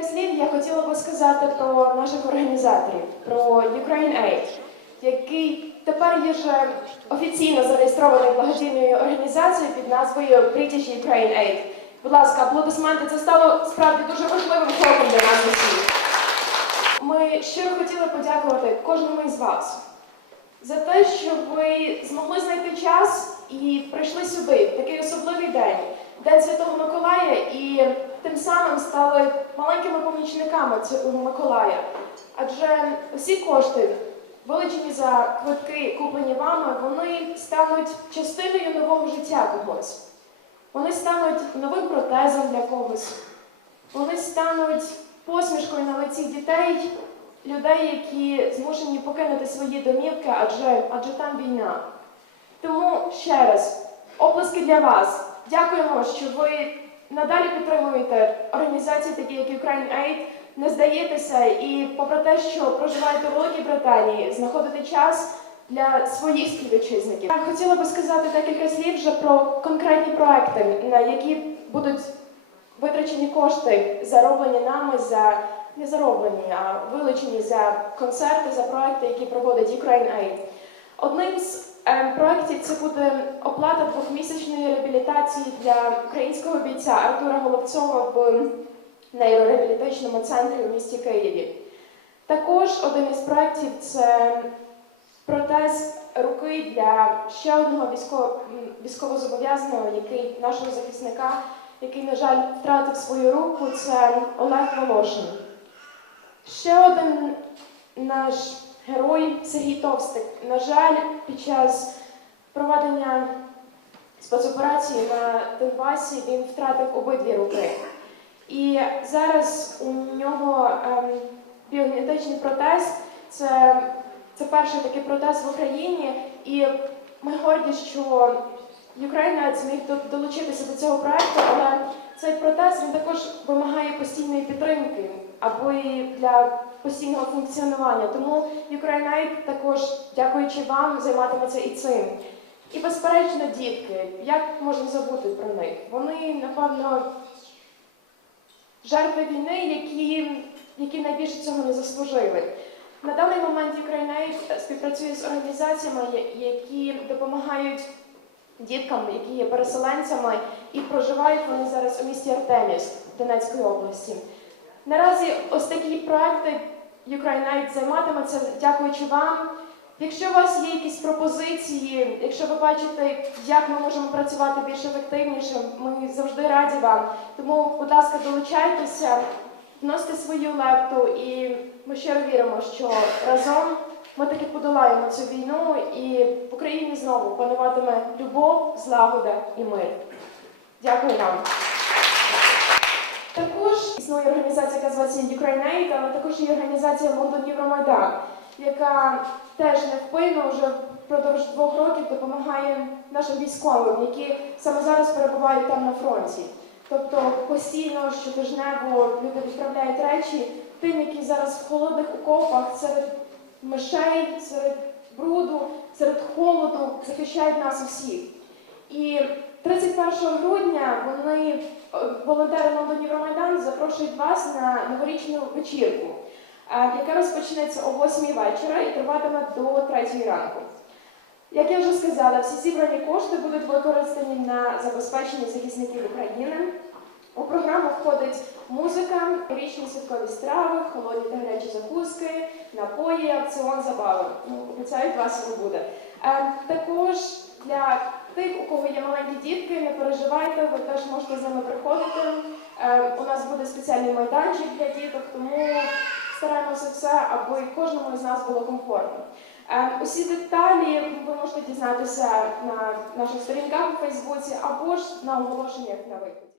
декілька слів я хотіла би сказати про наших організаторів, про Ukraine Aid, який тепер є вже офіційно зареєстрований благодійною організацією під назвою British Ukraine Aid. Будь ласка, аплодисменти. Це стало справді дуже важливим кроком для нас усіх. Ми щиро хотіли подякувати кожному із вас за те, що ви змогли знайти час і прийшли сюди в такий особливий день, День Святого Миколая, і тим самим стали маленькими помічниками Святого Миколая. Адже всі кошти, вилучені за квитки, куплені вами, вони стануть частиною нового життя когось. Вони стануть новим протезом для когось. Вони стануть посмішкою на лиці дітей, людей, які змушені покинути свої домівки, адже, адже там війна. Тому ще раз, оплески для вас. Дякуємо, що ви надалі підтримуєте організації, такі як Ukraine Aid, не здаєтеся і, попри те, що проживаєте у Великій Британії, знаходите час для своїх співвітчизників. Я хотіла би сказати декілька слів вже про конкретні проекти, на які будуть витрачені кошти, зароблені нами за не зароблені, а вилучені за концерти, за проекти, які проводить Ukraine Aid. Одним з е, проєктів це буде оплата двохмісячної реабілітації для українського бійця Артура Головцова в нейрореабілітичному центрі у місті Києві. Також один із проєктів це протез руки для ще одного військовозобов'язаного, який нашого захисника, який, на жаль, втратив свою руку, це Олег Волошин. Ще один наш герой Сергій Товстик. На жаль, під час проведення спецоперації на Донбасі він втратив обидві руки. І зараз у нього ем, біогенетичний протез. Це, це перший такий протез в Україні. І ми горді, що Україна зміг долучитися до цього проекту, але цей протез він також вимагає постійної підтримки або і для постійного функціонування. Тому Ukraine також, дякуючи вам, займатиметься і цим. І безперечно, дітки, як можна забути про них? Вони, напевно, жертви війни, які, які найбільше цього не заслужили. На даний момент Ukraine співпрацює з організаціями, які допомагають діткам, які є переселенцями, і проживають вони зараз у місті Артемівськ Донецької області. Наразі ось такі проекти Ukraine займатиметься, дякуючи вам. Якщо у вас є якісь пропозиції, якщо ви бачите, як ми можемо працювати більш ефективніше, ми завжди раді вам. Тому, будь ласка, долучайтеся, вносите свою лепту, і ми щиро віримо, що разом ми таки подолаємо цю війну, і в Україні знову пануватиме любов, злагода і мир. Дякую вам. Також існує організація, яка зветься Ukraine Aid, але також є організація Лондон Євромайдан, яка теж невпинно вже впродовж двох років допомагає нашим військовим, які саме зараз перебувають там на фронті. Тобто постійно, щотижнево люди відправляють речі тим, які зараз в холодних окопах серед мишей, серед бруду, серед холоду захищають нас усіх. І 31 грудня вони, е, волонтери Лондон Євромайдан, запрошують вас на новорічну вечірку, яка розпочнеться о 8 вечора і триватиме до 3 ранку. Як я вже сказала, всі зібрані кошти будуть використані на забезпечення захисників України. У програму входить музика, річні святкові страви, холодні та гарячі закуски, напої, аукціон забави. Ну, обіцяю, весело буде. Е, також для тих, у кого є маленькі дітки, не переживайте, ви теж можете з ними приходити. Е, у нас буде спеціальний майданчик для діток, тому стараємося все, аби кожному із нас було комфортно. Е, Усі деталі ви можете дізнатися на наших сторінках у Фейсбуці або ж на оголошеннях на виході.